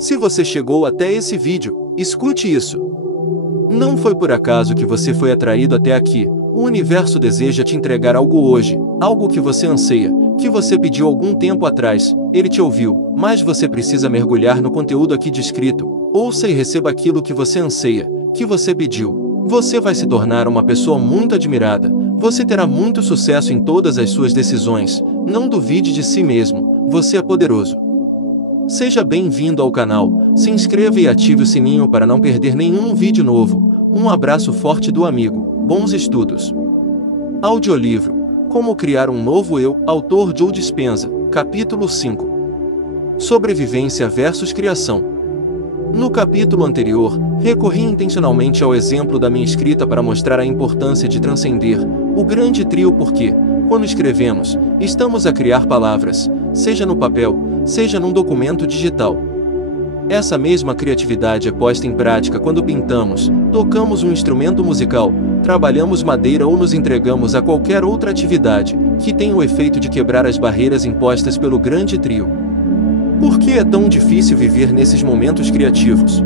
Se você chegou até esse vídeo, escute isso. Não foi por acaso que você foi atraído até aqui. O universo deseja te entregar algo hoje, algo que você anseia, que você pediu algum tempo atrás. Ele te ouviu, mas você precisa mergulhar no conteúdo aqui descrito. Ouça e receba aquilo que você anseia, que você pediu. Você vai se tornar uma pessoa muito admirada. Você terá muito sucesso em todas as suas decisões. Não duvide de si mesmo. Você é poderoso. Seja bem-vindo ao canal. Se inscreva e ative o sininho para não perder nenhum vídeo novo. Um abraço forte do amigo. Bons estudos. Audiolivro: Como Criar um Novo Eu, autor Joe Dispenza, capítulo 5. Sobrevivência versus criação. No capítulo anterior, recorri intencionalmente ao exemplo da minha escrita para mostrar a importância de transcender o grande trio porque, quando escrevemos, estamos a criar palavras, seja no papel, seja num documento digital. Essa mesma criatividade é posta em prática quando pintamos, tocamos um instrumento musical, trabalhamos madeira ou nos entregamos a qualquer outra atividade, que tem o efeito de quebrar as barreiras impostas pelo grande trio. Por que é tão difícil viver nesses momentos criativos?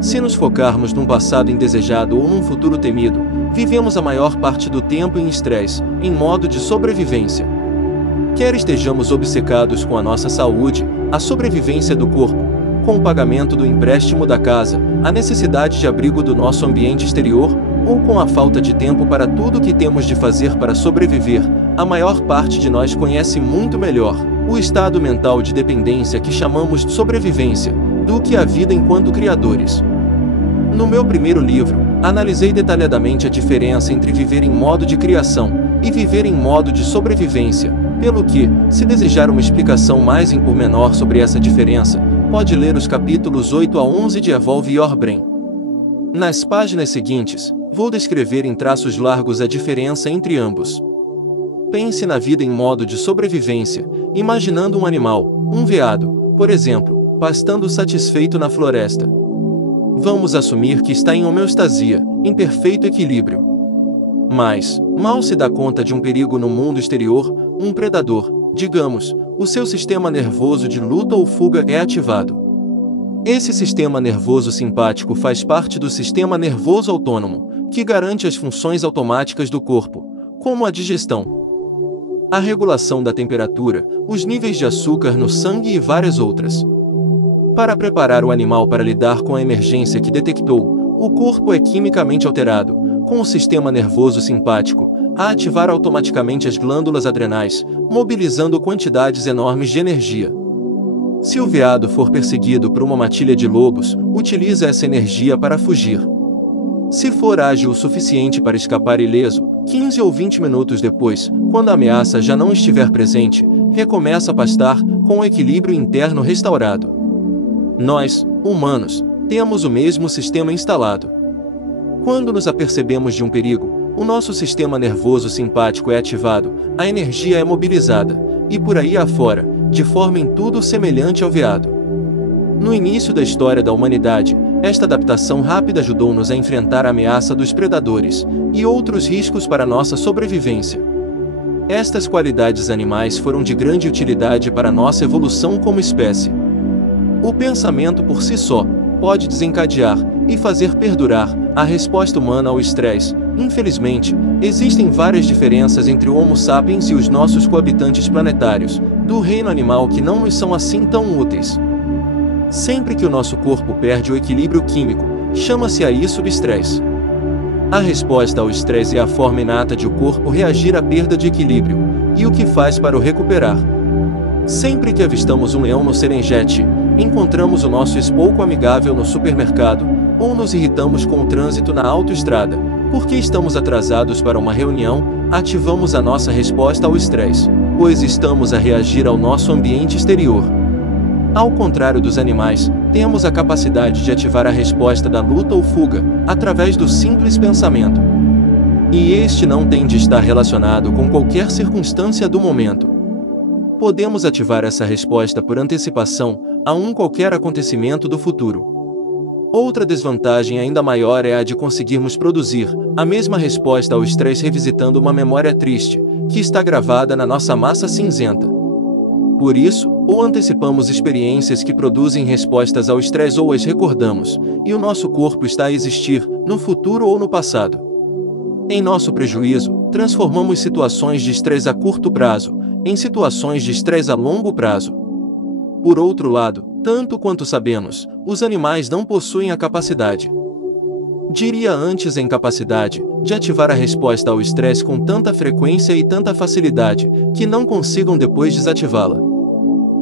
Se nos focarmos num passado indesejado ou num futuro temido, vivemos a maior parte do tempo em estresse, em modo de sobrevivência. Quer estejamos obcecados com a nossa saúde, a sobrevivência do corpo, com o pagamento do empréstimo da casa, a necessidade de abrigo do nosso ambiente exterior, ou com a falta de tempo para tudo o que temos de fazer para sobreviver, a maior parte de nós conhece muito melhor o estado mental de dependência que chamamos de sobrevivência, do que a vida enquanto criadores. No meu primeiro livro, analisei detalhadamente a diferença entre viver em modo de criação e viver em modo de sobrevivência, pelo que, se desejar uma explicação mais em pormenor sobre essa diferença, pode ler os capítulos 8 a 11 de Evolve Your Brain. Nas páginas seguintes, vou descrever em traços largos a diferença entre ambos. Pense na vida em modo de sobrevivência, imaginando um animal, um veado, por exemplo, pastando satisfeito na floresta. Vamos assumir que está em homeostasia, em perfeito equilíbrio. Mas, mal se dá conta de um perigo no mundo exterior, um predador, digamos, o seu sistema nervoso de luta ou fuga é ativado. Esse sistema nervoso simpático faz parte do sistema nervoso autônomo, que garante as funções automáticas do corpo, como a digestão, a regulação da temperatura, os níveis de açúcar no sangue e várias outras. Para preparar o animal para lidar com a emergência que detectou, o corpo é quimicamente alterado, com o sistema nervoso simpático a ativar automaticamente as glândulas adrenais, mobilizando quantidades enormes de energia. Se o veado for perseguido por uma matilha de lobos, utiliza essa energia para fugir. Se for ágil o suficiente para escapar ileso, 15 ou 20 minutos depois, quando a ameaça já não estiver presente, recomeça a pastar, com o equilíbrio interno restaurado. Nós, humanos, temos o mesmo sistema instalado. Quando nos apercebemos de um perigo, o nosso sistema nervoso simpático é ativado, a energia é mobilizada, e por aí afora, de forma em tudo semelhante ao veado. No início da história da humanidade, esta adaptação rápida ajudou-nos a enfrentar a ameaça dos predadores e outros riscos para nossa sobrevivência. Estas qualidades animais foram de grande utilidade para nossa evolução como espécie. O pensamento por si só pode desencadear e fazer perdurar a resposta humana ao estresse. Infelizmente, existem várias diferenças entre o Homo sapiens e os nossos coabitantes planetários, do reino animal que não nos são assim tão úteis. Sempre que o nosso corpo perde o equilíbrio químico, chama-se a isso de estresse. A resposta ao estresse é a forma inata de o corpo reagir à perda de equilíbrio, e o que faz para o recuperar. Sempre que avistamos um leão no Serengeti, encontramos o nosso pouco amigável no supermercado, ou nos irritamos com o trânsito na autoestrada, porque estamos atrasados para uma reunião, ativamos a nossa resposta ao estresse, pois estamos a reagir ao nosso ambiente exterior. Ao contrário dos animais, temos a capacidade de ativar a resposta da luta ou fuga, através do simples pensamento. E este não tem de estar relacionado com qualquer circunstância do momento. Podemos ativar essa resposta por antecipação a qualquer acontecimento do futuro. Outra desvantagem ainda maior é a de conseguirmos produzir a mesma resposta ao estresse revisitando uma memória triste, que está gravada na nossa massa cinzenta. Por isso, ou antecipamos experiências que produzem respostas ao estresse ou as recordamos, e o nosso corpo está a existir, no futuro ou no passado. Em nosso prejuízo, transformamos situações de estresse a curto prazo em situações de estresse a longo prazo. Por outro lado, tanto quanto sabemos, os animais não possuem a capacidade, diria antes a incapacidade, de ativar a resposta ao estresse com tanta frequência e tanta facilidade, que não consigam depois desativá-la.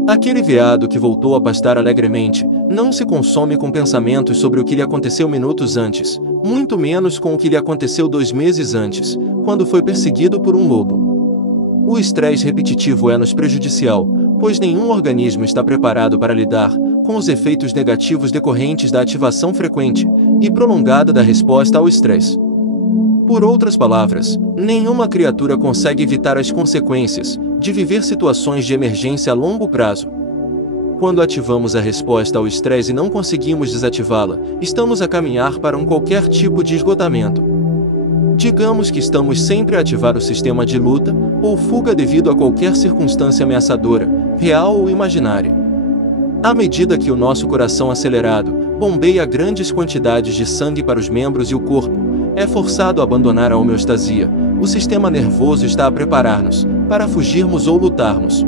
Aquele veado que voltou a pastar alegremente, não se consome com pensamentos sobre o que lhe aconteceu minutos antes, muito menos com o que lhe aconteceu 2 meses antes, quando foi perseguido por um lobo. O estresse repetitivo é-nos prejudicial, pois nenhum organismo está preparado para lidar com os efeitos negativos decorrentes da ativação frequente e prolongada da resposta ao estresse. Por outras palavras, nenhuma criatura consegue evitar as consequências de viver situações de emergência a longo prazo. Quando ativamos a resposta ao estresse e não conseguimos desativá-la, estamos a caminhar para qualquer tipo de esgotamento. Digamos que estamos sempre a ativar o sistema de luta ou fuga devido a qualquer circunstância ameaçadora, real ou imaginária. À medida que o nosso coração acelerado bombeia grandes quantidades de sangue para os membros e o corpo é forçado a abandonar a homeostasia, o sistema nervoso está a preparar-nos para fugirmos ou lutarmos.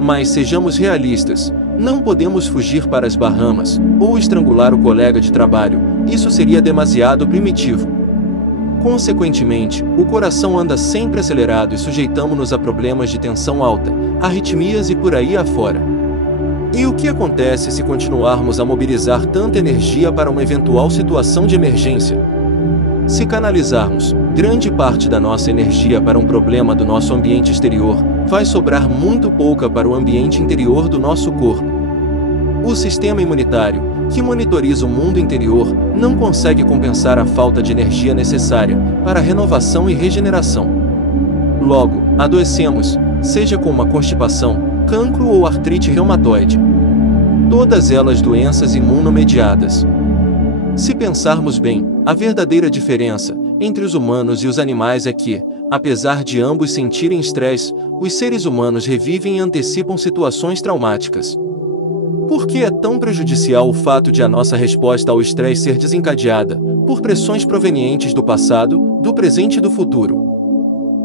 Mas sejamos realistas, não podemos fugir para as Bahamas ou estrangular o colega de trabalho, isso seria demasiado primitivo. Consequentemente, o coração anda sempre acelerado e sujeitamos-nos a problemas de tensão alta, arritmias e por aí afora. E o que acontece se continuarmos a mobilizar tanta energia para uma eventual situação de emergência? Se canalizarmos grande parte da nossa energia para um problema do nosso ambiente exterior, vai sobrar muito pouca para o ambiente interior do nosso corpo. O sistema imunitário, que monitoriza o mundo interior, não consegue compensar a falta de energia necessária para a renovação e regeneração. Logo, adoecemos, seja com uma constipação, cancro ou artrite reumatoide. Todas elas doenças imunomediadas. Se pensarmos bem, a verdadeira diferença entre os humanos e os animais é que, apesar de ambos sentirem estresse, os seres humanos revivem e antecipam situações traumáticas. Por que é tão prejudicial o fato de a nossa resposta ao estresse ser desencadeada por pressões provenientes do passado, do presente e do futuro?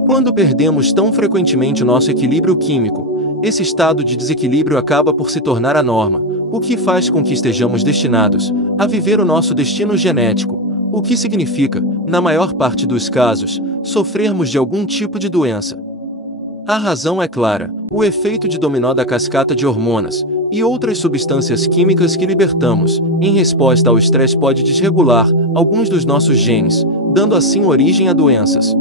Quando perdemos tão frequentemente nosso equilíbrio químico, esse estado de desequilíbrio acaba por se tornar a norma, o que faz com que estejamos destinados a viver o nosso destino genético, o que significa, na maior parte dos casos, sofrermos de algum tipo de doença. A razão é clara: o efeito de dominó da cascata de hormonas e outras substâncias químicas que libertamos, em resposta ao estresse, pode desregular alguns dos nossos genes, dando assim origem a doenças.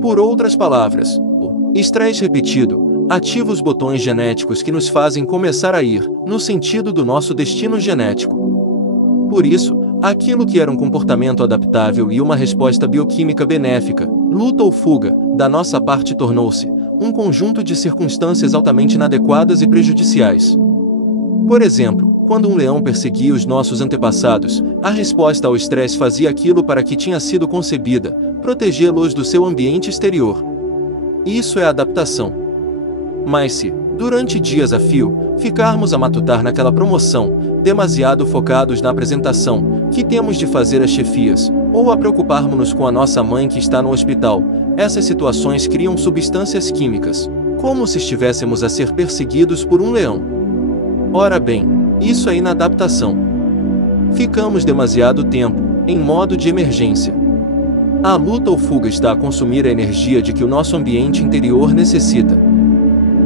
Por outras palavras, o estresse repetido ativa os botões genéticos que nos fazem começar a ir no sentido do nosso destino genético. Por isso, aquilo que era um comportamento adaptável e uma resposta bioquímica benéfica, luta ou fuga, da nossa parte tornou-se um conjunto de circunstâncias altamente inadequadas e prejudiciais. Por exemplo, quando um leão perseguia os nossos antepassados, a resposta ao estresse fazia aquilo para que tinha sido concebida, protegê-los do seu ambiente exterior. Isso é adaptação. Mas se, durante dias a fio, ficarmos a matutar naquela promoção, demasiado focados na apresentação que temos de fazer às chefias, ou a preocuparmos-nos com a nossa mãe que está no hospital, essas situações criam substâncias químicas, como se estivéssemos a ser perseguidos por um leão. Ora bem, isso é inadaptação. Ficamos demasiado tempo em modo de emergência. A luta ou fuga está a consumir a energia de que o nosso ambiente interior necessita.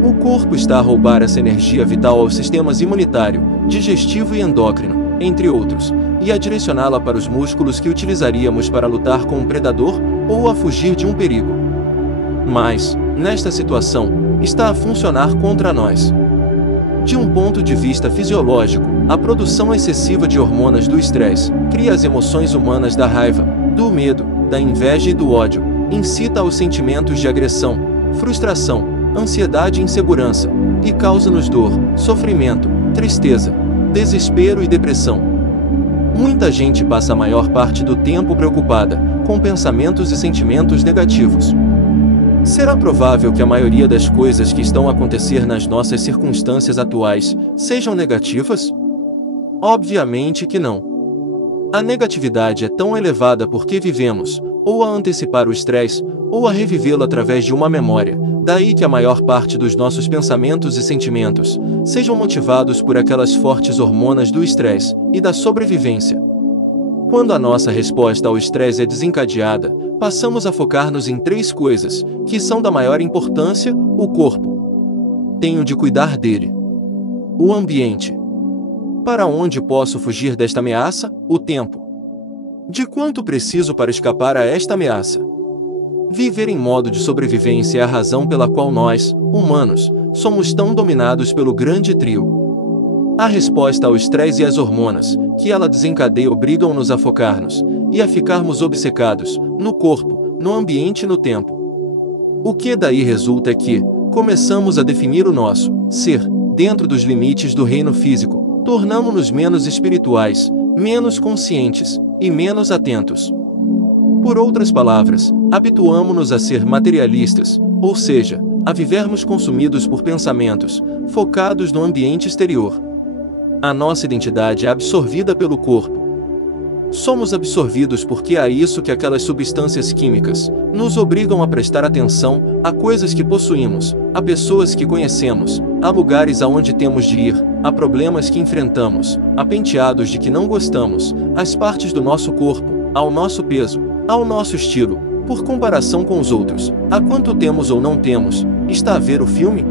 O corpo está a roubar essa energia vital aos sistemas imunitário, digestivo e endócrino, entre outros, e a direcioná-la para os músculos que utilizaríamos para lutar com um predador ou a fugir de um perigo. Mas, nesta situação, está a funcionar contra nós. De um ponto de vista fisiológico, a produção excessiva de hormonas do estresse cria as emoções humanas da raiva, do medo, da inveja e do ódio, incita aos sentimentos de agressão, frustração, ansiedade e insegurança, e causa-nos dor, sofrimento, tristeza, desespero e depressão. Muita gente passa a maior parte do tempo preocupada com pensamentos e sentimentos negativos. Será provável que a maioria das coisas que estão a acontecer nas nossas circunstâncias atuais sejam negativas? Obviamente que não. A negatividade é tão elevada porque vivemos, ou a antecipar o estresse, ou a revivê-lo através de uma memória, daí que a maior parte dos nossos pensamentos e sentimentos sejam motivados por aquelas fortes hormonas do estresse e da sobrevivência. Quando a nossa resposta ao estresse é desencadeada, passamos a focar-nos em 3 coisas, que são da maior importância: o corpo. Tenho de cuidar dele. O ambiente. Para onde posso fugir desta ameaça? O tempo. De quanto preciso para escapar a esta ameaça? Viver em modo de sobrevivência é a razão pela qual nós, humanos, somos tão dominados pelo grande trio. A resposta ao estresse e às hormonas que ela desencadeia obrigam-nos a focar-nos e a ficarmos obcecados no corpo, no ambiente e no tempo. O que daí resulta é que começamos a definir o nosso ser dentro dos limites do reino físico, tornamo-nos menos espirituais, menos conscientes e menos atentos. Por outras palavras, habituamo-nos a ser materialistas, ou seja, a vivermos consumidos por pensamentos focados no ambiente exterior. A nossa identidade é absorvida pelo corpo. Somos absorvidos porque é isso que aquelas substâncias químicas nos obrigam a prestar atenção a coisas que possuímos, a pessoas que conhecemos, a lugares aonde temos de ir, a problemas que enfrentamos, a penteados de que não gostamos, às partes do nosso corpo, ao nosso peso, ao nosso estilo, por comparação com os outros, a quanto temos ou não temos. Está a ver o filme?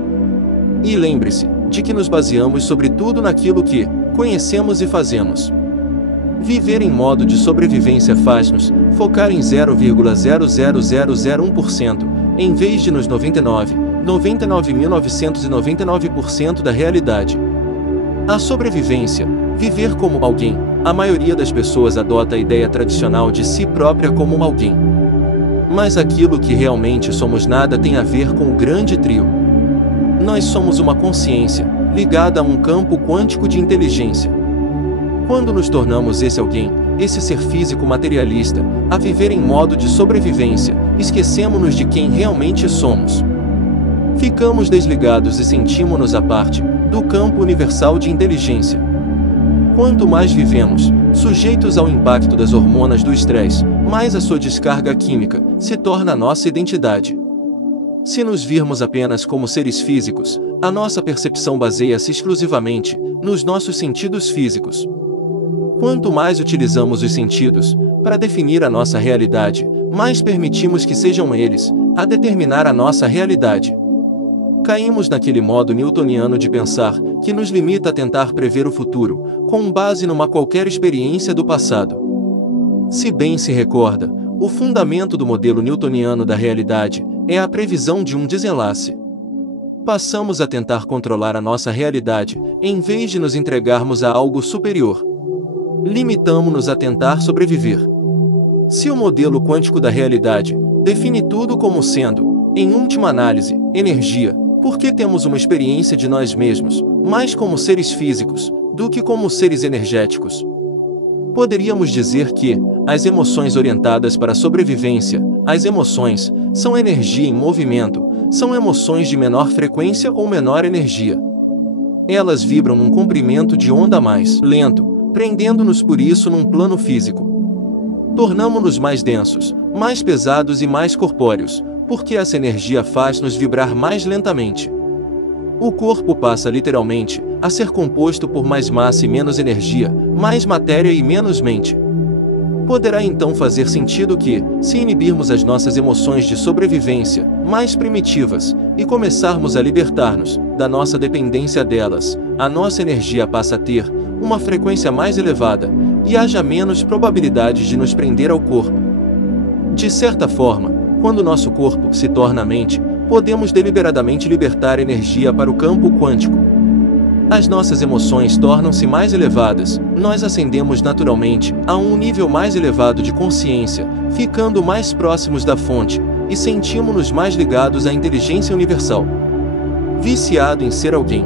E lembre-se de que nos baseamos sobretudo naquilo que conhecemos e fazemos. Viver em modo de sobrevivência faz-nos focar em 0,00001%, em vez de nos 99.999% da realidade. A sobrevivência, viver como alguém, a maioria das pessoas adota a ideia tradicional de si própria como um alguém. Mas aquilo que realmente somos nada tem a ver com o grande trio. Nós somos uma consciência, ligada a um campo quântico de inteligência. Quando nos tornamos esse alguém, esse ser físico materialista, a viver em modo de sobrevivência, esquecemos-nos de quem realmente somos. Ficamos desligados e sentimos-nos à parte do campo universal de inteligência. Quanto mais vivemos, sujeitos ao impacto das hormonas do estresse, mais a sua descarga química se torna a nossa identidade. Se nos virmos apenas como seres físicos, a nossa percepção baseia-se exclusivamente nos nossos sentidos físicos. Quanto mais utilizamos os sentidos para definir a nossa realidade, mais permitimos que sejam eles a determinar a nossa realidade. Caímos naquele modo newtoniano de pensar que nos limita a tentar prever o futuro, com base numa qualquer experiência do passado. Se bem se recorda, o fundamento do modelo newtoniano da realidade é a previsão de um desenlace. Passamos a tentar controlar a nossa realidade, em vez de nos entregarmos a algo superior. Limitamo-nos a tentar sobreviver. Se o modelo quântico da realidade define tudo como sendo, em última análise, energia, por que temos uma experiência de nós mesmos, mais como seres físicos, do que como seres energéticos? Poderíamos dizer que as emoções orientadas para a sobrevivência, as emoções, são energia em movimento, são emoções de menor frequência ou menor energia. Elas vibram num comprimento de onda mais lento, prendendo-nos por isso num plano físico. Tornamo-nos mais densos, mais pesados e mais corpóreos, porque essa energia faz-nos vibrar mais lentamente. O corpo passa literalmente a ser composto por mais massa e menos energia, mais matéria e menos mente. Poderá então fazer sentido que, se inibirmos as nossas emoções de sobrevivência, mais primitivas, e começarmos a libertar-nos da nossa dependência delas, a nossa energia passa a ter uma frequência mais elevada, e haja menos probabilidade de nos prender ao corpo. De certa forma, quando nosso corpo se torna a mente, podemos deliberadamente libertar energia para o campo quântico. As nossas emoções tornam-se mais elevadas, nós ascendemos naturalmente a um nível mais elevado de consciência, ficando mais próximos da fonte, e sentimos-nos mais ligados à inteligência universal. Viciado em ser alguém.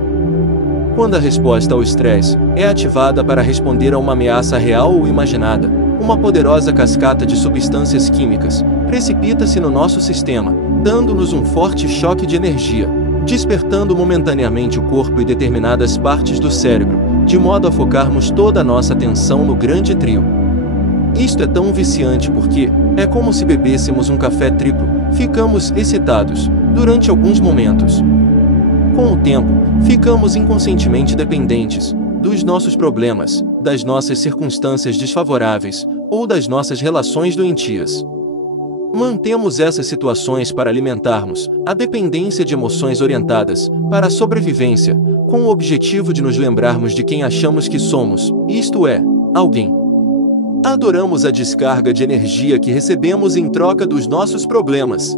Quando a resposta ao estresse é ativada para responder a uma ameaça real ou imaginada, uma poderosa cascata de substâncias químicas precipita-se no nosso sistema, dando-nos um forte choque de energia, despertando momentaneamente o corpo e determinadas partes do cérebro, de modo a focarmos toda a nossa atenção no grande trio. Isto é tão viciante porque é como se bebêssemos um café triplo, ficamos excitados durante alguns momentos. Com o tempo, ficamos inconscientemente dependentes dos nossos problemas, das nossas circunstâncias desfavoráveis ou das nossas relações doentias. Mantemos essas situações para alimentarmos a dependência de emoções orientadas para a sobrevivência, com o objetivo de nos lembrarmos de quem achamos que somos, isto é, alguém. Adoramos a descarga de energia que recebemos em troca dos nossos problemas.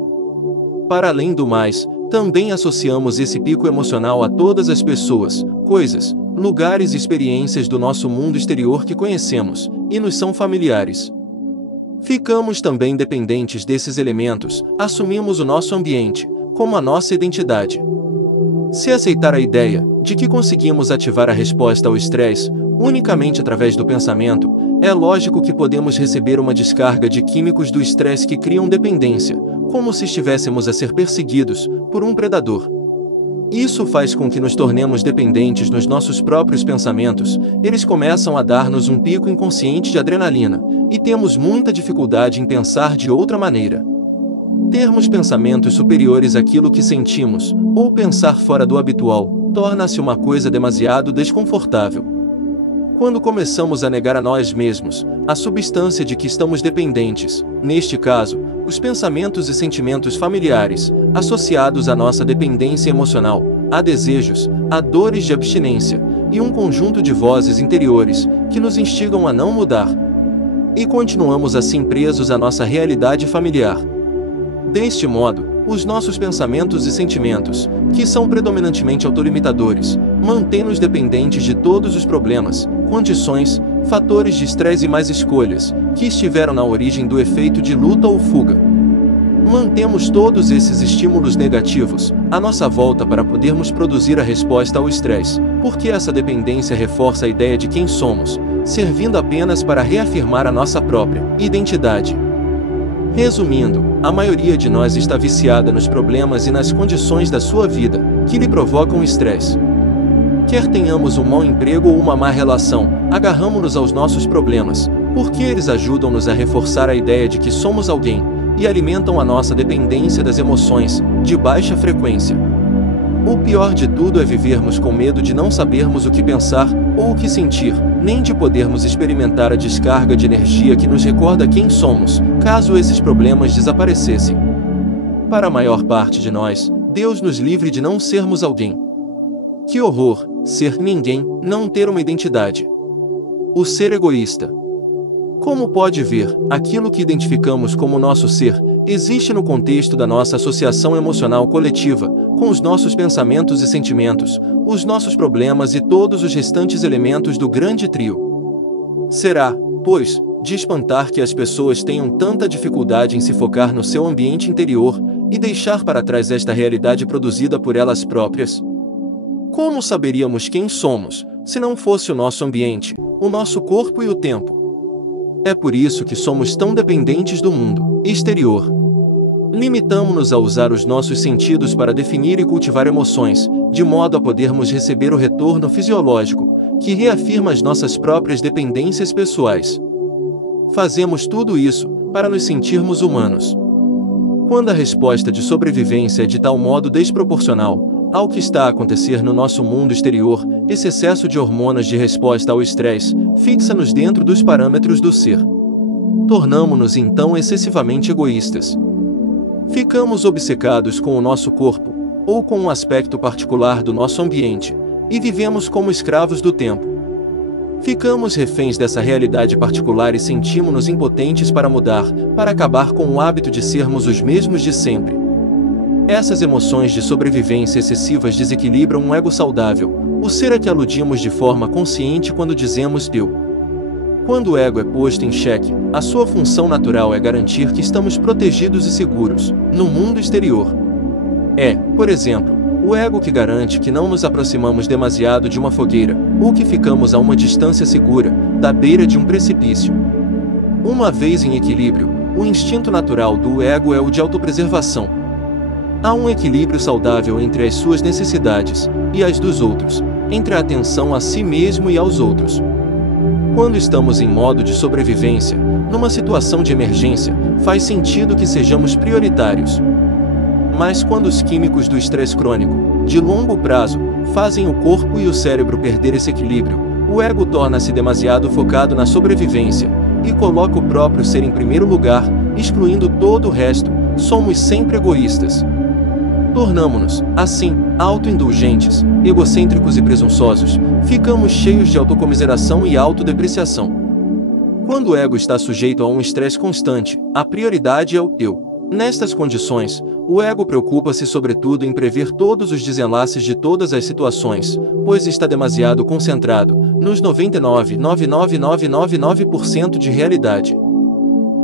Para além do mais, também associamos esse pico emocional a todas as pessoas, coisas, lugares e experiências do nosso mundo exterior que conhecemos e nos são familiares. Ficamos também dependentes desses elementos, assumimos o nosso ambiente como a nossa identidade. Se aceitar a ideia de que conseguimos ativar a resposta ao estresse unicamente através do pensamento, é lógico que podemos receber uma descarga de químicos do estresse que criam dependência, como se estivéssemos a ser perseguidos por um predador. Isso faz com que nos tornemos dependentes nos nossos próprios pensamentos, eles começam a dar-nos um pico inconsciente de adrenalina, e temos muita dificuldade em pensar de outra maneira. Termos pensamentos superiores àquilo que sentimos, ou pensar fora do habitual, torna-se uma coisa demasiado desconfortável. Quando começamos a negar a nós mesmos a substância de que estamos dependentes, neste caso, os pensamentos e sentimentos familiares, associados à nossa dependência emocional, a desejos, a dores de abstinência, e um conjunto de vozes interiores que nos instigam a não mudar. E continuamos assim presos à nossa realidade familiar. Deste modo, os nossos pensamentos e sentimentos, que são predominantemente autolimitadores, mantêm-nos dependentes de todos os problemas, condições, fatores de estresse e mais escolhas, que estiveram na origem do efeito de luta ou fuga. Mantemos todos esses estímulos negativos à nossa volta para podermos produzir a resposta ao estresse, porque essa dependência reforça a ideia de quem somos, servindo apenas para reafirmar a nossa própria identidade. Resumindo, a maioria de nós está viciada nos problemas e nas condições da sua vida que lhe provocam estresse. Quer tenhamos um mau emprego ou uma má relação, agarramo-nos aos nossos problemas, porque eles ajudam-nos a reforçar a ideia de que somos alguém, e alimentam a nossa dependência das emoções, de baixa frequência. O pior de tudo é vivermos com medo de não sabermos o que pensar, ou o que sentir, nem de podermos experimentar a descarga de energia que nos recorda quem somos, caso esses problemas desaparecessem. Para a maior parte de nós, Deus nos livre de não sermos alguém. Que horror, ser ninguém, não ter uma identidade. O ser egoísta. Como pode ver, aquilo que identificamos como nosso ser, existe no contexto da nossa associação emocional coletiva, com os nossos pensamentos e sentimentos, os nossos problemas e todos os restantes elementos do grande trio. Será, pois, de espantar que as pessoas tenham tanta dificuldade em se focar no seu ambiente interior e deixar para trás esta realidade produzida por elas próprias? Como saberíamos quem somos, se não fosse o nosso ambiente, o nosso corpo e o tempo? É por isso que somos tão dependentes do mundo exterior. Limitamo-nos a usar os nossos sentidos para definir e cultivar emoções, de modo a podermos receber o retorno fisiológico, que reafirma as nossas próprias dependências pessoais. Fazemos tudo isso para nos sentirmos humanos. Quando a resposta de sobrevivência é de tal modo desproporcional ao que está a acontecer no nosso mundo exterior, esse excesso de hormonas de resposta ao estresse fixa-nos dentro dos parâmetros do ser. Tornamo-nos então excessivamente egoístas. Ficamos obcecados com o nosso corpo, ou com um aspecto particular do nosso ambiente, e vivemos como escravos do tempo. Ficamos reféns dessa realidade particular e sentimos-nos impotentes para mudar, para acabar com o hábito de sermos os mesmos de sempre. Essas emoções de sobrevivência excessivas desequilibram um ego saudável, o ser a que aludimos de forma consciente quando dizemos eu. Quando o ego é posto em xeque, a sua função natural é garantir que estamos protegidos e seguros no mundo exterior. É, por exemplo, o ego que garante que não nos aproximamos demasiado de uma fogueira, ou que ficamos a uma distância segura da beira de um precipício. Uma vez em equilíbrio, o instinto natural do ego é o de autopreservação. Há um equilíbrio saudável entre as suas necessidades e as dos outros, entre a atenção a si mesmo e aos outros. Quando estamos em modo de sobrevivência, numa situação de emergência, faz sentido que sejamos prioritários. Mas quando os químicos do estresse crônico, de longo prazo, fazem o corpo e o cérebro perder esse equilíbrio, o ego torna-se demasiado focado na sobrevivência e coloca o próprio ser em primeiro lugar, excluindo todo o resto. Somos sempre egoístas. Tornamo-nos, assim, autoindulgentes, egocêntricos e presunçosos, ficamos cheios de autocomiseração e autodepreciação. Quando o ego está sujeito a um estresse constante, a prioridade é o eu. Nestas condições, o ego preocupa-se sobretudo em prever todos os desenlaces de todas as situações, pois está demasiado concentrado nos 99,99999% de realidade.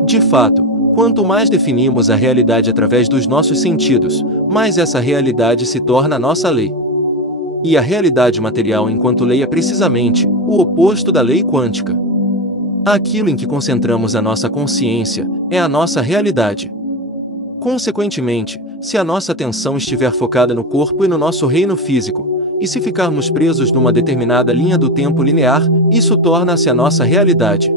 De fato, quanto mais definimos a realidade através dos nossos sentidos, mais essa realidade se torna a nossa lei. E a realidade material enquanto lei é precisamente o oposto da lei quântica. Aquilo em que concentramos a nossa consciência é a nossa realidade. Consequentemente, se a nossa atenção estiver focada no corpo e no nosso reino físico, e se ficarmos presos numa determinada linha do tempo linear, isso torna-se a nossa realidade.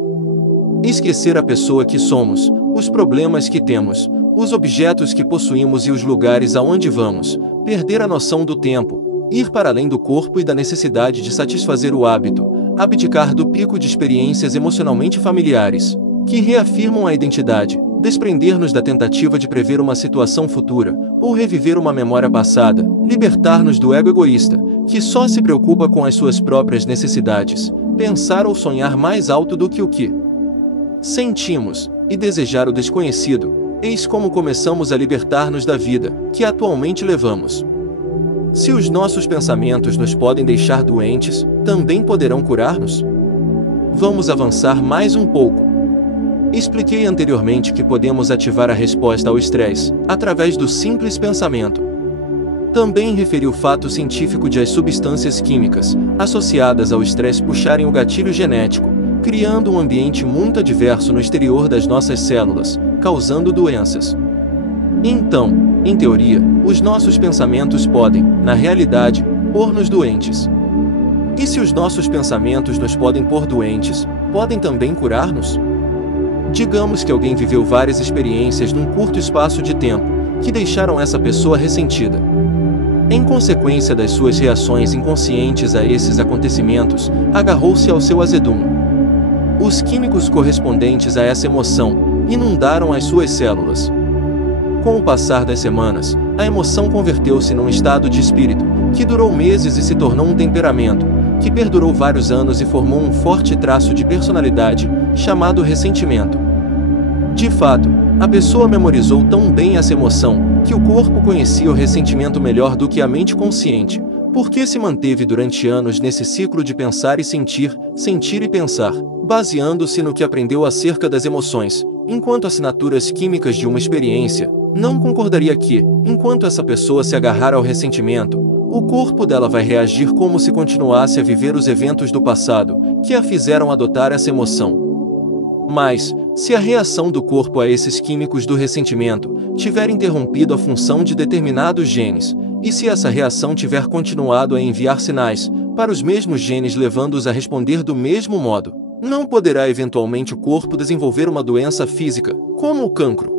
Esquecer a pessoa que somos, os problemas que temos, os objetos que possuímos e os lugares aonde vamos, perder a noção do tempo, ir para além do corpo e da necessidade de satisfazer o hábito, abdicar do pico de experiências emocionalmente familiares, que reafirmam a identidade, desprender-nos da tentativa de prever uma situação futura, ou reviver uma memória passada, libertar-nos do ego egoísta, que só se preocupa com as suas próprias necessidades, pensar ou sonhar mais alto do que o que sentimos, e desejar o desconhecido. Eis como começamos a libertar-nos da vida que atualmente levamos. Se os nossos pensamentos nos podem deixar doentes, também poderão curar-nos? Vamos avançar mais um pouco. Expliquei anteriormente que podemos ativar a resposta ao estresse através do simples pensamento. Também referi o fato científico de as substâncias químicas associadas ao estresse puxarem o gatilho genético, criando um ambiente muito adverso no exterior das nossas células, causando doenças. Então, em teoria, os nossos pensamentos podem, na realidade, pôr-nos doentes. E se os nossos pensamentos nos podem pôr doentes, podem também curar-nos? Digamos que alguém viveu várias experiências num curto espaço de tempo, que deixaram essa pessoa ressentida. Em consequência das suas reações inconscientes a esses acontecimentos, agarrou-se ao seu azedume. Os químicos correspondentes a essa emoção inundaram as suas células. Com o passar das semanas, a emoção converteu-se num estado de espírito, que durou meses e se tornou um temperamento, que perdurou vários anos e formou um forte traço de personalidade, chamado ressentimento. De fato, a pessoa memorizou tão bem essa emoção, que o corpo conhecia o ressentimento melhor do que a mente consciente, porque se manteve durante anos nesse ciclo de pensar e sentir e pensar, baseando-se no que aprendeu acerca das emoções, enquanto assinaturas químicas de uma experiência. Não concordaria que, enquanto essa pessoa se agarrar ao ressentimento, o corpo dela vai reagir como se continuasse a viver os eventos do passado, que a fizeram adotar essa emoção. Mas, se a reação do corpo a esses químicos do ressentimento tiver interrompido a função de determinados genes, e se essa reação tiver continuado a enviar sinais para os mesmos genes levando-os a responder do mesmo modo, não poderá eventualmente o corpo desenvolver uma doença física, como o cancro.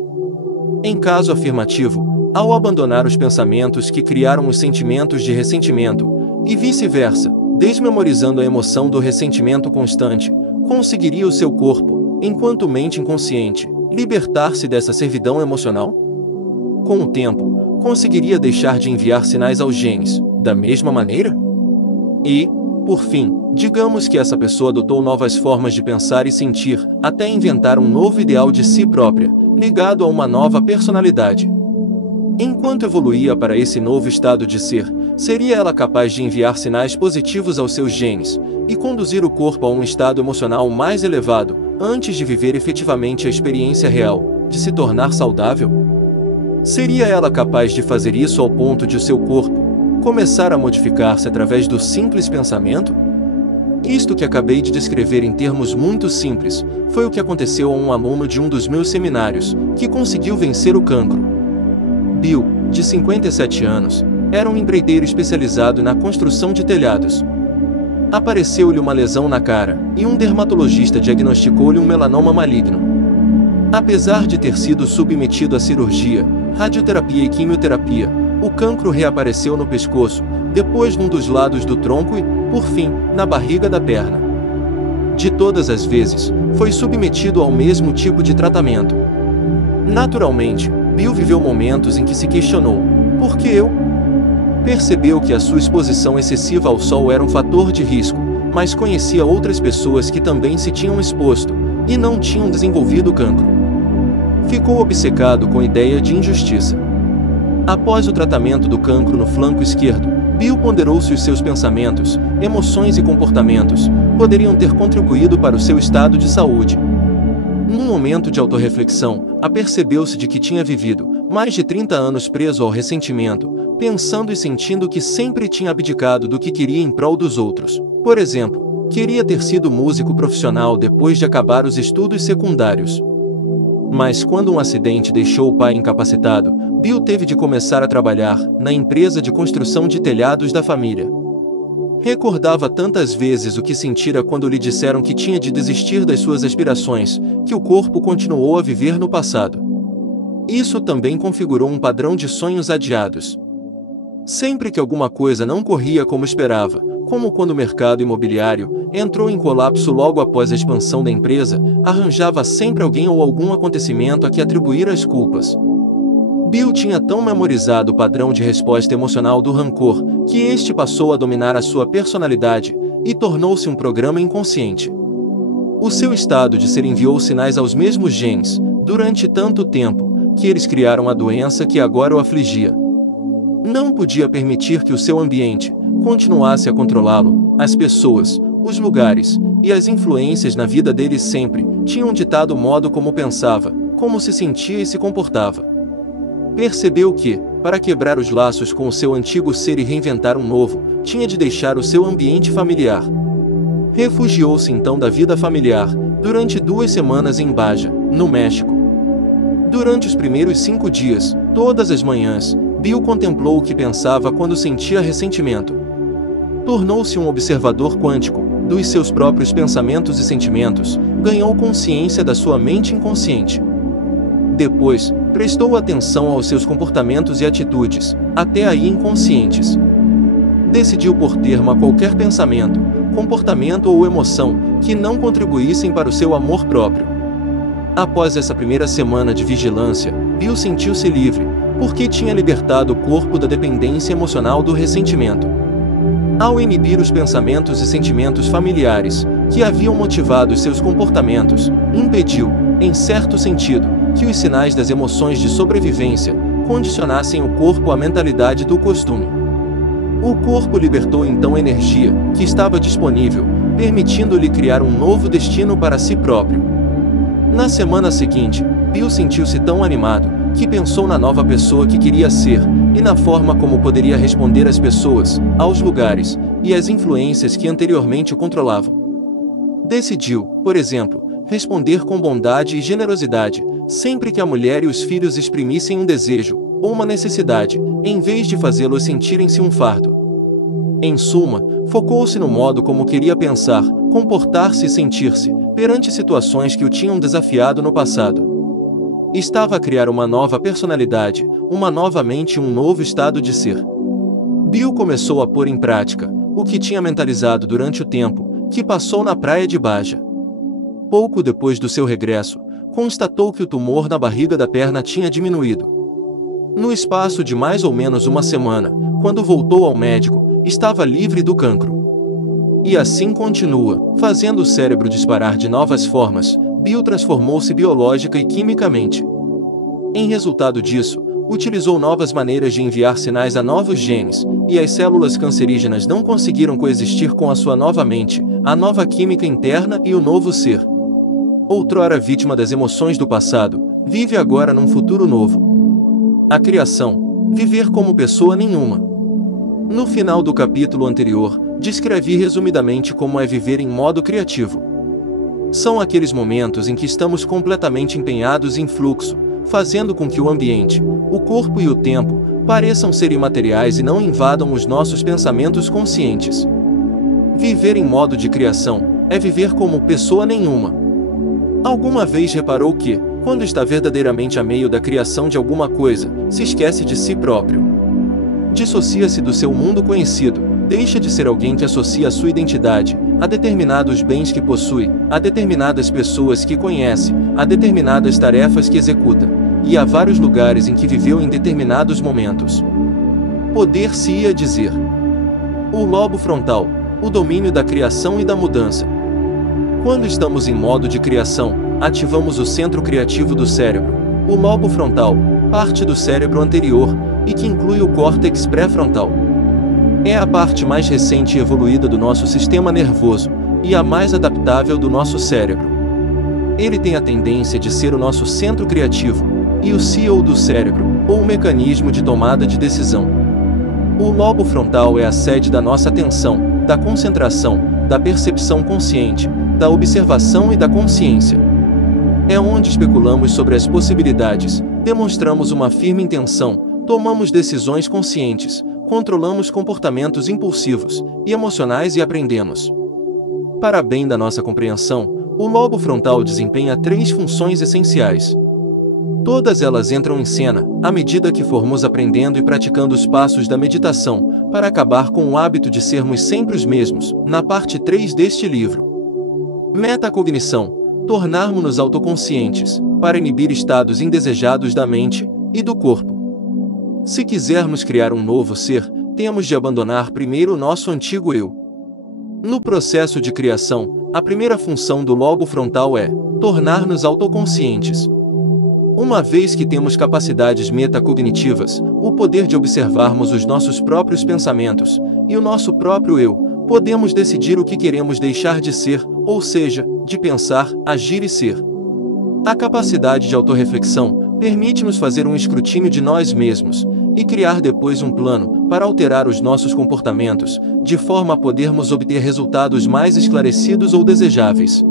Em caso afirmativo, ao abandonar os pensamentos que criaram os sentimentos de ressentimento, e vice-versa, desmemorizando a emoção do ressentimento constante, conseguiria o seu corpo, enquanto mente inconsciente, libertar-se dessa servidão emocional? Com o tempo, conseguiria deixar de enviar sinais aos genes, da mesma maneira? E, por fim, digamos que essa pessoa adotou novas formas de pensar e sentir, até inventar um novo ideal de si própria, ligado a uma nova personalidade. Enquanto evoluía para esse novo estado de ser, seria ela capaz de enviar sinais positivos aos seus genes e conduzir o corpo a um estado emocional mais elevado, antes de viver efetivamente a experiência real, de se tornar saudável? Seria ela capaz de fazer isso ao ponto de o seu corpo começar a modificar-se através do simples pensamento? Isto que acabei de descrever em termos muito simples, foi o que aconteceu a um aluno de um dos meus seminários, que conseguiu vencer o cancro. Bill, de 57 anos, era um empreiteiro especializado na construção de telhados. Apareceu-lhe uma lesão na cara, e um dermatologista diagnosticou-lhe um melanoma maligno. Apesar de ter sido submetido à cirurgia, radioterapia e quimioterapia, o cancro reapareceu no pescoço, depois num dos lados do tronco e, por fim, na barriga da perna. De todas as vezes, foi submetido ao mesmo tipo de tratamento. Naturalmente, Bill viveu momentos em que se questionou: por que eu? Percebeu que a sua exposição excessiva ao sol era um fator de risco, mas conhecia outras pessoas que também se tinham exposto, e não tinham desenvolvido cancro. Ficou obcecado com a ideia de injustiça. Após o tratamento do cancro no flanco esquerdo, Bill ponderou se os seus pensamentos, emoções e comportamentos poderiam ter contribuído para o seu estado de saúde. Num momento de autorreflexão, apercebeu-se de que tinha vivido mais de 30 anos preso ao ressentimento, pensando e sentindo que sempre tinha abdicado do que queria em prol dos outros. Por exemplo, queria ter sido músico profissional depois de acabar os estudos secundários. Mas quando um acidente deixou o pai incapacitado, Bill teve de começar a trabalhar na empresa de construção de telhados da família. Recordava tantas vezes o que sentira quando lhe disseram que tinha de desistir das suas aspirações, que o corpo continuou a viver no passado. Isso também configurou um padrão de sonhos adiados. Sempre que alguma coisa não corria como esperava, como quando o mercado imobiliário entrou em colapso logo após a expansão da empresa, arranjava sempre alguém ou algum acontecimento a que atribuir as culpas. Bill tinha tão memorizado o padrão de resposta emocional do rancor, que este passou a dominar a sua personalidade e tornou-se um programa inconsciente. O seu estado de ser enviou sinais aos mesmos genes, durante tanto tempo, que eles criaram a doença que agora o afligia. Não podia permitir que o seu ambiente continuasse a controlá-lo. As pessoas, os lugares e as influências na vida dele sempre tinham ditado o modo como pensava, como se sentia e se comportava. Percebeu que, para quebrar os laços com o seu antigo ser e reinventar um novo, tinha de deixar o seu ambiente familiar. Refugiou-se então da vida familiar, durante 2 semanas em Baja, no México. Durante os primeiros 5 dias, todas as manhãs, Bill contemplou o que pensava quando sentia ressentimento. Tornou-se um observador quântico dos seus próprios pensamentos e sentimentos, ganhou consciência da sua mente inconsciente. Depois, prestou atenção aos seus comportamentos e atitudes, até aí inconscientes. Decidiu pôr termo a qualquer pensamento, comportamento ou emoção que não contribuíssem para o seu amor próprio. Após essa primeira semana de vigilância, Bill sentiu-se livre, porque tinha libertado o corpo da dependência emocional do ressentimento. Ao inibir os pensamentos e sentimentos familiares, que haviam motivado seus comportamentos, impediu, em certo sentido, que os sinais das emoções de sobrevivência condicionassem o corpo à mentalidade do costume. O corpo libertou então a energia que estava disponível, permitindo-lhe criar um novo destino para si próprio. Na semana seguinte, Bill sentiu-se tão animado que pensou na nova pessoa que queria ser e na forma como poderia responder às pessoas, aos lugares e às influências que anteriormente o controlavam. Decidiu, por exemplo, responder com bondade e generosidade, sempre que a mulher e os filhos exprimissem um desejo ou uma necessidade, em vez de fazê-los sentirem-se um fardo. Em suma, focou-se no modo como queria pensar, comportar-se e sentir-se, perante situações que o tinham desafiado no passado. Estava a criar uma nova personalidade, uma nova mente e um novo estado de ser. Bill começou a pôr em prática o que tinha mentalizado durante o tempo que passou na praia de Baja. Pouco depois do seu regresso, constatou que o tumor na barriga da perna tinha diminuído. No espaço de mais ou menos uma semana, quando voltou ao médico, estava livre do cancro. E assim continua, fazendo o cérebro disparar de novas formas. Bill transformou-se biológica e quimicamente. Em resultado disso, utilizou novas maneiras de enviar sinais a novos genes, e as células cancerígenas não conseguiram coexistir com a sua nova mente, a nova química interna e o novo ser. Outrora vítima das emoções do passado, vive agora num futuro novo. A criação, viver como pessoa nenhuma. No final do capítulo anterior, descrevi resumidamente como é viver em modo criativo. São aqueles momentos em que estamos completamente empenhados em fluxo, fazendo com que o ambiente, o corpo e o tempo pareçam ser imateriais e não invadam os nossos pensamentos conscientes. Viver em modo de criação é viver como pessoa nenhuma. Alguma vez reparou que, quando está verdadeiramente a meio da criação de alguma coisa, se esquece de si próprio? Dissocia-se do seu mundo conhecido, deixa de ser alguém que associa a sua identidade a determinados bens que possui, a determinadas pessoas que conhece, a determinadas tarefas que executa, e a vários lugares em que viveu em determinados momentos. Poder-se-ia dizer. O lobo frontal, o domínio da criação e da mudança. Quando estamos em modo de criação, ativamos o centro criativo do cérebro, o lobo frontal, parte do cérebro anterior, e que inclui o córtex pré-frontal. É a parte mais recente e evoluída do nosso sistema nervoso, e a mais adaptável do nosso cérebro. Ele tem a tendência de ser o nosso centro criativo, e o CEO do cérebro, ou o mecanismo de tomada de decisão. O lobo frontal é a sede da nossa atenção, da concentração, da percepção consciente, da observação e da consciência. É onde especulamos sobre as possibilidades, demonstramos uma firme intenção, tomamos decisões conscientes, controlamos comportamentos impulsivos e emocionais e aprendemos. Para bem da nossa compreensão, o lobo frontal desempenha 3 funções essenciais. Todas elas entram em cena, à medida que formos aprendendo e praticando os passos da meditação, para acabar com o hábito de sermos sempre os mesmos, na parte 3 deste livro. Metacognição, tornarmos-nos autoconscientes, para inibir estados indesejados da mente e do corpo. Se quisermos criar um novo ser, temos de abandonar primeiro o nosso antigo eu. No processo de criação, a primeira função do lobo frontal é tornar-nos autoconscientes. Uma vez que temos capacidades metacognitivas, o poder de observarmos os nossos próprios pensamentos e o nosso próprio eu, podemos decidir o que queremos deixar de ser, ou seja, de pensar, agir e ser. A capacidade de autorreflexão permite-nos fazer um escrutínio de nós mesmos e criar depois um plano para alterar os nossos comportamentos, de forma a podermos obter resultados mais esclarecidos ou desejáveis.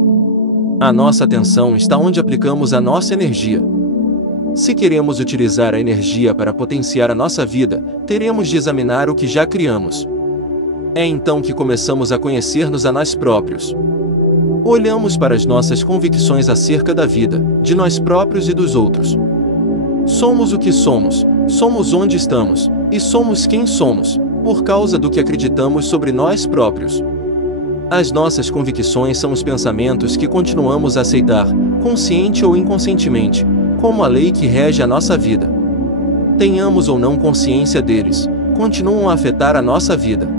A nossa atenção está onde aplicamos a nossa energia. Se queremos utilizar a energia para potenciar a nossa vida, teremos de examinar o que já criamos. É então que começamos a conhecer-nos a nós próprios. Olhamos para as nossas convicções acerca da vida, de nós próprios e dos outros. Somos o que somos, somos onde estamos, e somos quem somos, por causa do que acreditamos sobre nós próprios. As nossas convicções são os pensamentos que continuamos a aceitar, consciente ou inconscientemente, como a lei que rege a nossa vida. Tenhamos ou não consciência deles, continuam a afetar a nossa vida.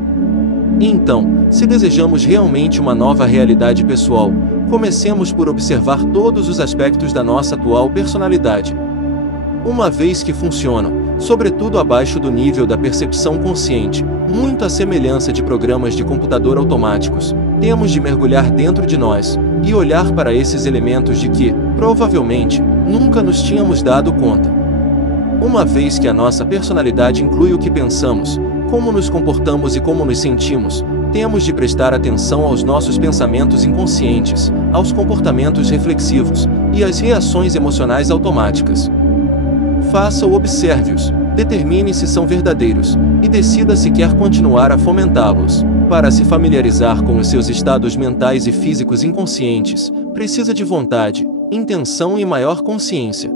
Então, se desejamos realmente uma nova realidade pessoal, comecemos por observar todos os aspectos da nossa atual personalidade. Uma vez que funcionam, sobretudo abaixo do nível da percepção consciente, muito à semelhança de programas de computador automáticos, temos de mergulhar dentro de nós e olhar para esses elementos de que, provavelmente, nunca nos tínhamos dado conta. Uma vez que a nossa personalidade inclui o que pensamos, como nos comportamos e como nos sentimos, temos de prestar atenção aos nossos pensamentos inconscientes, aos comportamentos reflexivos e às reações emocionais automáticas. Faça ou observe-os, determine se são verdadeiros, e decida se quer continuar a fomentá-los. Para se familiarizar com os seus estados mentais e físicos inconscientes, precisa de vontade, intenção e maior consciência.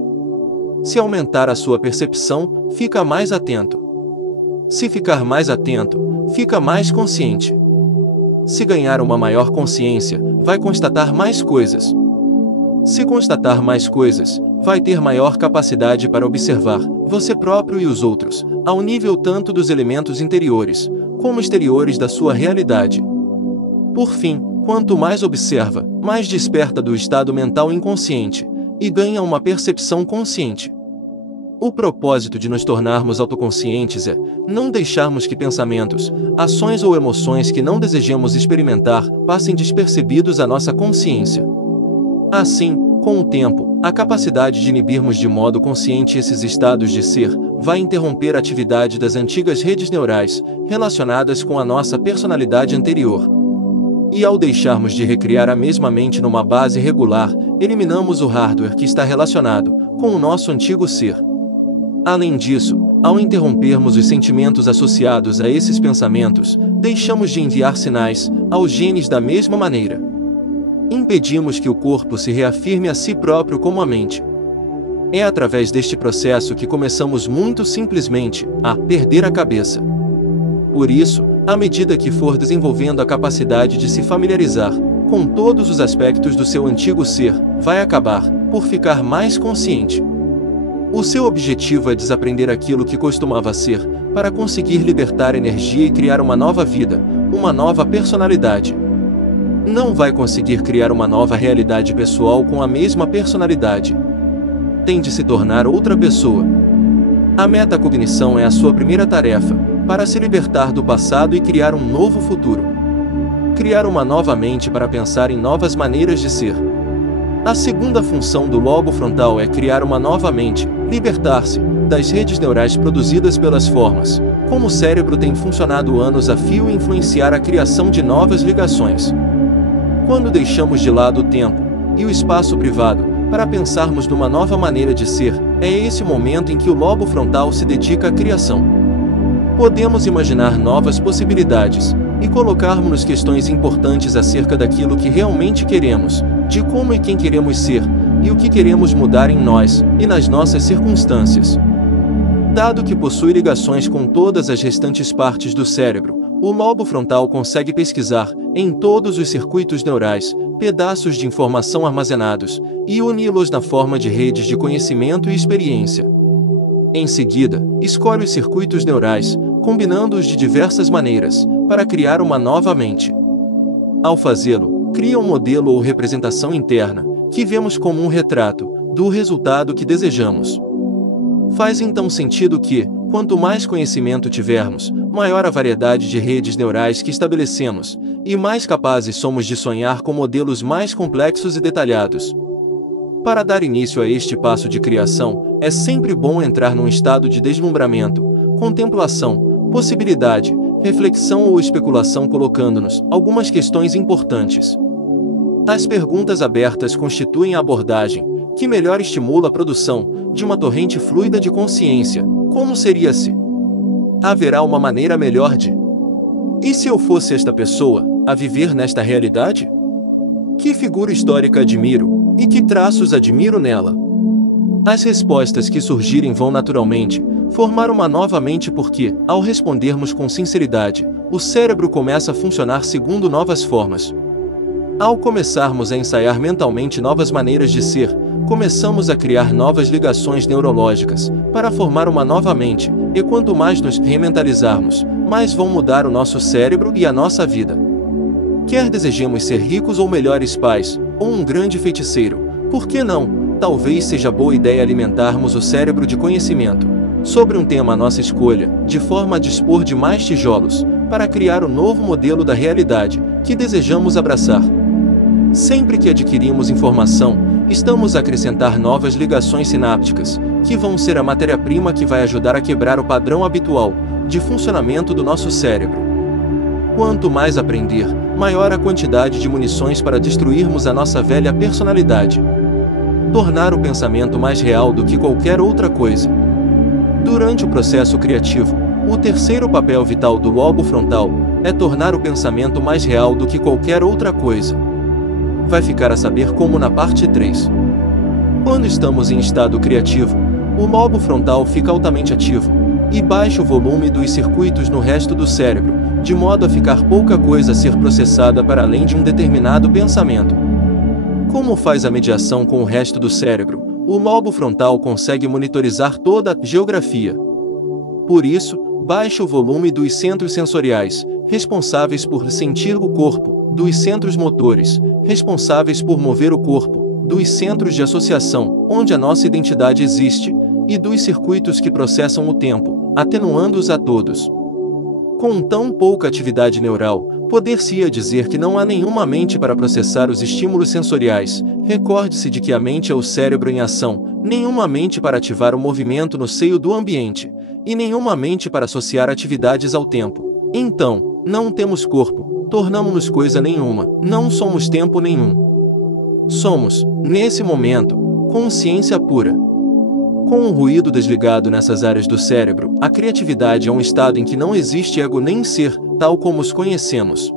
Se aumentar a sua percepção, fica mais atento. Se ficar mais atento, fica mais consciente. Se ganhar uma maior consciência, vai constatar mais coisas. Se constatar mais coisas, vai ter maior capacidade para observar você próprio e os outros, ao nível tanto dos elementos interiores, como exteriores da sua realidade. Por fim, quanto mais observa, mais desperta do estado mental inconsciente, e ganha uma percepção consciente. O propósito de nos tornarmos autoconscientes é não deixarmos que pensamentos, ações ou emoções que não desejemos experimentar passem despercebidos à nossa consciência. Assim, com o tempo, a capacidade de inibirmos de modo consciente esses estados de ser vai interromper a atividade das antigas redes neurais relacionadas com a nossa personalidade anterior. E ao deixarmos de recriar a mesma mente numa base regular, eliminamos o hardware que está relacionado com o nosso antigo ser. Além disso, Ao interrompermos os sentimentos associados a esses pensamentos, deixamos de enviar sinais aos genes da mesma maneira. Impedimos que o corpo se reafirme a si próprio como a mente. É através deste processo que começamos muito simplesmente a perder a cabeça. Por isso, à medida que for desenvolvendo a capacidade de se familiarizar com todos os aspectos do seu antigo ser, vai acabar por ficar mais consciente. O seu objetivo é desaprender aquilo que costumava ser, para conseguir libertar energia e criar uma nova vida, uma nova personalidade. Não vai conseguir criar uma nova realidade pessoal com a mesma personalidade. Tem de se tornar outra pessoa. A metacognição é a sua primeira tarefa, para se libertar do passado e criar um novo futuro. Criar uma nova mente para pensar em novas maneiras de ser. A segunda função do lobo frontal é criar uma nova mente, libertar-se das redes neurais produzidas pelas formas, como o cérebro tem funcionado anos a fio e influenciar a criação de novas ligações. Quando deixamos de lado o tempo e o espaço privado para pensarmos numa nova maneira de ser, é esse o momento em que o lobo frontal se dedica à criação. Podemos imaginar novas possibilidades e colocarmos-nos questões importantes acerca daquilo que realmente queremos, de como e quem queremos ser, e o que queremos mudar em nós e nas nossas circunstâncias. Dado que possui ligações com todas as restantes partes do cérebro, o lobo frontal consegue pesquisar, em todos os circuitos neurais, pedaços de informação armazenados, e uni-los na forma de redes de conhecimento e experiência. Em seguida, escolhe os circuitos neurais, combinando-os de diversas maneiras, para criar uma nova mente. Ao fazê-lo, cria um modelo ou representação interna, que vemos como um retrato do resultado que desejamos. Faz então sentido que, quanto mais conhecimento tivermos, maior a variedade de redes neurais que estabelecemos, e mais capazes somos de sonhar com modelos mais complexos e detalhados. Para dar início a este passo de criação, é sempre bom entrar num estado de deslumbramento, contemplação, possibilidade, reflexão ou especulação, colocando-nos algumas questões importantes. As perguntas abertas constituem a abordagem que melhor estimula a produção de uma torrente fluida de consciência. Como seria se? Haverá uma maneira melhor de? E se eu fosse esta pessoa, a viver nesta realidade? Que figura histórica admiro, e que traços admiro nela? As respostas que surgirem vão naturalmente formar uma nova mente porque, ao respondermos com sinceridade, o cérebro começa a funcionar segundo novas formas. Ao começarmos a ensaiar mentalmente novas maneiras de ser, começamos a criar novas ligações neurológicas para formar uma nova mente, e quanto mais nos rementalizarmos, mais vão mudar o nosso cérebro e a nossa vida. Quer desejemos ser ricos ou melhores pais, ou um grande feiticeiro, por que não? Talvez seja boa ideia alimentarmos o cérebro de conhecimento sobre um tema à nossa escolha, de forma a dispor de mais tijolos, para criar o novo modelo da realidade que desejamos abraçar. Sempre que adquirimos informação, estamos a acrescentar novas ligações sinápticas, que vão ser a matéria-prima que vai ajudar a quebrar o padrão habitual de funcionamento do nosso cérebro. Quanto mais aprender, maior a quantidade de munições para destruirmos a nossa velha personalidade. Tornar o pensamento mais real do que qualquer outra coisa. Durante o processo criativo, o terceiro papel vital do lobo frontal é tornar o pensamento mais real do que qualquer outra coisa. Vai ficar a saber como na parte 3. Quando estamos em estado criativo, o lobo frontal fica altamente ativo e baixa o volume dos circuitos no resto do cérebro, de modo a ficar pouca coisa a ser processada para além de um determinado pensamento. Como faz a mediação com o resto do cérebro, o lobo frontal consegue monitorizar toda a geografia. Por isso, baixa o volume dos centros sensoriais, responsáveis por sentir o corpo, dos centros motores, responsáveis por mover o corpo, dos centros de associação, onde a nossa identidade existe, e dos circuitos que processam o tempo, atenuando-os a todos. Com tão pouca atividade neural, poder-se-ia dizer que não há nenhuma mente para processar os estímulos sensoriais. Recorde-se de que a mente é o cérebro em ação, nenhuma mente para ativar o movimento no seio do ambiente, e nenhuma mente para associar atividades ao tempo. Então, não temos corpo, tornamo-nos coisa nenhuma, não somos tempo nenhum. Somos, nesse momento, consciência pura. Com um ruído desligado nessas áreas do cérebro, a criatividade é um estado em que não existe ego nem ser, tal como os conhecemos.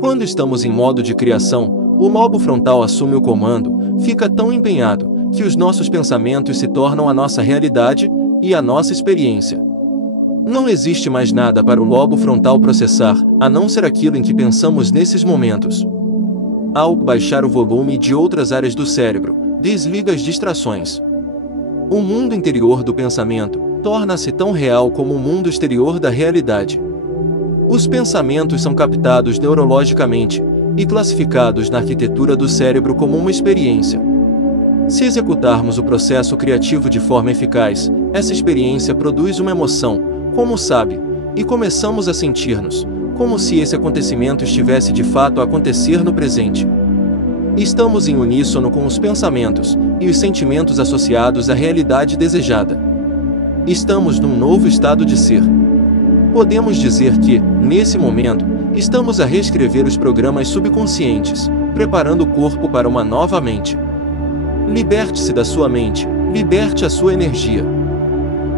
Quando estamos em modo de criação, o lobo frontal assume o comando, fica tão empenhado, que os nossos pensamentos se tornam a nossa realidade e a nossa experiência. Não existe mais nada para o lobo frontal processar, a não ser aquilo em que pensamos nesses momentos. Ao baixar o volume de outras áreas do cérebro, desliga as distrações. O mundo interior do pensamento torna-se tão real como o mundo exterior da realidade. Os pensamentos são captados neurologicamente e classificados na arquitetura do cérebro como uma experiência. Se executarmos o processo criativo de forma eficaz, essa experiência produz uma emoção, como sabe, e começamos a sentir-nos, como se esse acontecimento estivesse de fato a acontecer no presente. Estamos em uníssono com os pensamentos e os sentimentos associados à realidade desejada. Estamos num novo estado de ser. Podemos dizer que, nesse momento, estamos a reescrever os programas subconscientes, preparando o corpo para uma nova mente. Liberte-se da sua mente, liberte a sua energia.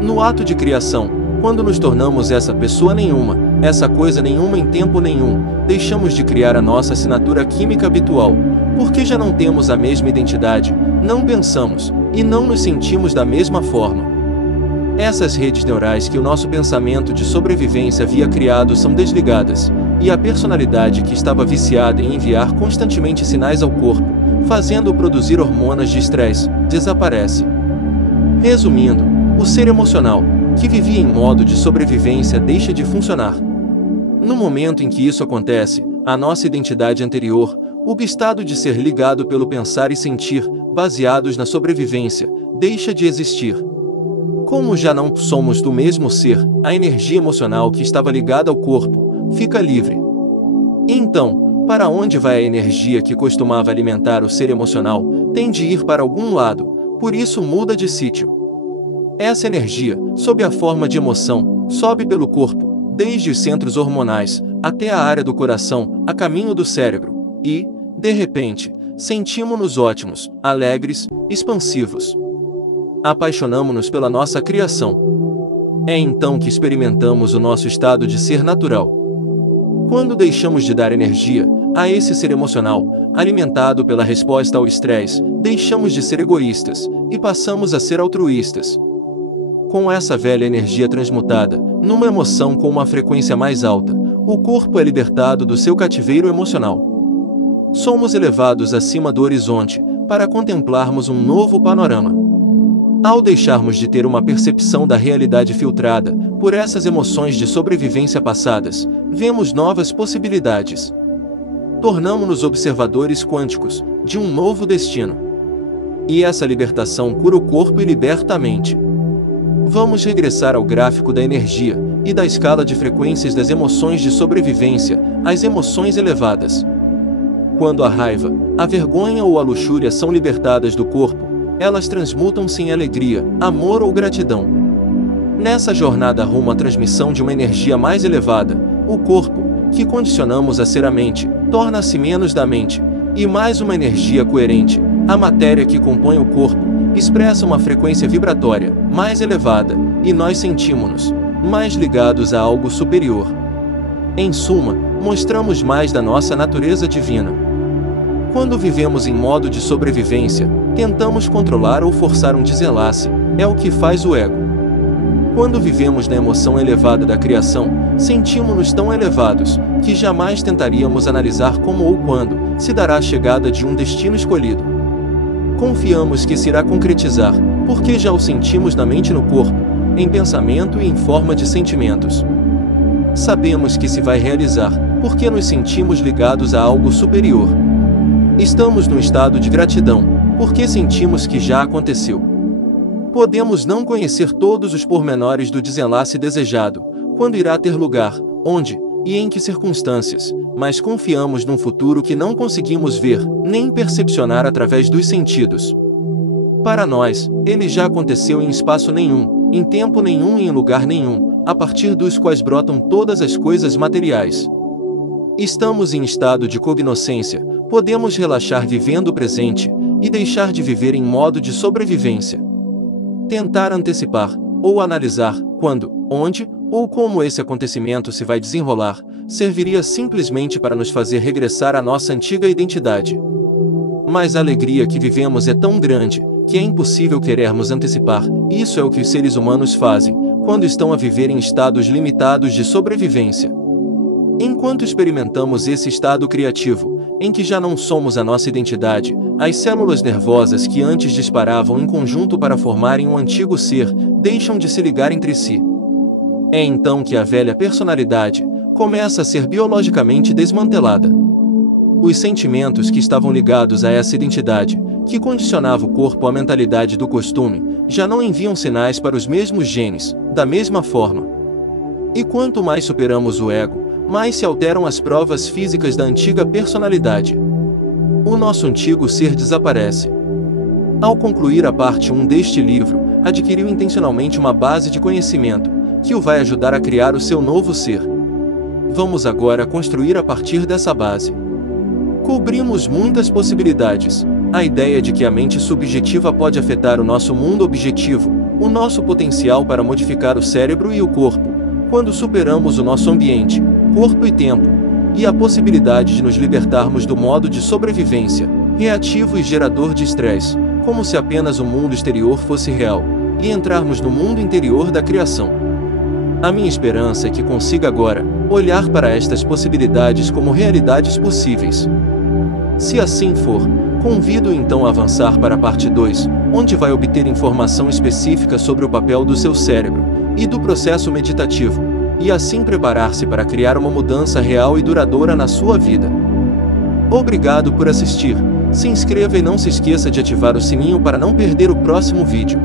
No ato de criação, quando nos tornamos essa pessoa nenhuma, essa coisa nenhuma em tempo nenhum, deixamos de criar a nossa assinatura química habitual, porque já não temos a mesma identidade, não pensamos e não nos sentimos da mesma forma. Essas redes neurais que o nosso pensamento de sobrevivência havia criado são desligadas, e a personalidade que estava viciada em enviar constantemente sinais ao corpo, fazendo-o produzir hormonas de estresse, desaparece. Resumindo, o ser emocional, que vivia em modo de sobrevivência, deixa de funcionar. No momento em que isso acontece, a nossa identidade anterior, o estado de ser ligado pelo pensar e sentir, baseados na sobrevivência, deixa de existir. Como já não somos do mesmo ser, a energia emocional que estava ligada ao corpo fica livre. Então, para onde vai a energia que costumava alimentar o ser emocional? Tem de ir para algum lado, por isso muda de sítio. Essa energia, sob a forma de emoção, sobe pelo corpo, desde os centros hormonais até a área do coração, a caminho do cérebro, e, de repente, sentimos-nos ótimos, alegres, expansivos. Apaixonamo-nos pela nossa criação. É então que experimentamos o nosso estado de ser natural. Quando deixamos de dar energia a esse ser emocional, alimentado pela resposta ao estresse, deixamos de ser egoístas e passamos a ser altruístas. Com essa velha energia transmutada, numa emoção com uma frequência mais alta, o corpo é libertado do seu cativeiro emocional. Somos elevados acima do horizonte para contemplarmos um novo panorama. Ao deixarmos de ter uma percepção da realidade filtrada por essas emoções de sobrevivência passadas, vemos novas possibilidades. Tornamo-nos observadores quânticos de um novo destino. E essa libertação cura o corpo e liberta a mente. Vamos regressar ao gráfico da energia e da escala de frequências das emoções de sobrevivência, às emoções elevadas. Quando a raiva, a vergonha ou a luxúria são libertadas do corpo, elas transmutam-se em alegria, amor ou gratidão. Nessa jornada rumo à transmissão de uma energia mais elevada, o corpo, que condicionamos a ser a mente, torna-se menos da mente, e mais uma energia coerente. A matéria que compõe o corpo expressa uma frequência vibratória mais elevada, e nós sentimos-nos mais ligados a algo superior. Em suma, mostramos mais da nossa natureza divina. Quando vivemos em modo de sobrevivência, tentamos controlar ou forçar um desenlace, é o que faz o ego. Quando vivemos na emoção elevada da criação, sentimos-nos tão elevados, que jamais tentaríamos analisar como ou quando se dará a chegada de um destino escolhido. Confiamos que se irá concretizar, porque já o sentimos na mente e no corpo, em pensamento e em forma de sentimentos. Sabemos que se vai realizar, porque nos sentimos ligados a algo superior. Estamos num estado de gratidão, porque sentimos que já aconteceu. Podemos não conhecer todos os pormenores do desenlace desejado, quando irá ter lugar, onde e em que circunstâncias, mas confiamos num futuro que não conseguimos ver, nem percepcionar através dos sentidos. Para nós, ele já aconteceu em espaço nenhum, em tempo nenhum e em lugar nenhum, a partir dos quais brotam todas as coisas materiais. Estamos em estado de cognoscência, podemos relaxar vivendo o presente, e deixar de viver em modo de sobrevivência. tentar antecipar ou analisar quando, onde ou como esse acontecimento se vai desenrolar, serviria simplesmente para nos fazer regressar à nossa antiga identidade. Mas a alegria que vivemos é tão grande que é impossível querermos antecipar. Isso é o que os seres humanos fazem quando estão a viver em estados limitados de sobrevivência. Enquanto experimentamos esse estado criativo, em que já não somos a nossa identidade, as células nervosas que antes disparavam em conjunto para formarem um antigo ser, deixam de se ligar entre si. É então que a velha personalidade começa a ser biologicamente desmantelada. Os sentimentos que estavam ligados a essa identidade, que condicionava o corpo à mentalidade do costume, já não enviam sinais para os mesmos genes, da mesma forma. E quanto mais superamos o ego, mais se alteram as provas físicas da antiga personalidade. O nosso antigo ser desaparece. Ao concluir a parte 1 deste livro, adquiriu intencionalmente uma base de conhecimento, que o vai ajudar a criar o seu novo ser. Vamos agora construir a partir dessa base. Cobrimos muitas possibilidades. A ideia de que a mente subjetiva pode afetar o nosso mundo objetivo, o nosso potencial para modificar o cérebro e o corpo, quando superamos o nosso ambiente, corpo e tempo, e a possibilidade de nos libertarmos do modo de sobrevivência, reativo e gerador de estresse, como se apenas o mundo exterior fosse real, e entrarmos no mundo interior da criação. A minha esperança é que consiga agora olhar para estas possibilidades como realidades possíveis. Se assim for, convido então a avançar para a parte 2, onde vai obter informação específica sobre o papel do seu cérebro e do processo meditativo, e assim preparar-se para criar uma mudança real e duradoura na sua vida. Obrigado por assistir. Se inscreva e não se esqueça de ativar o sininho para não perder o próximo vídeo.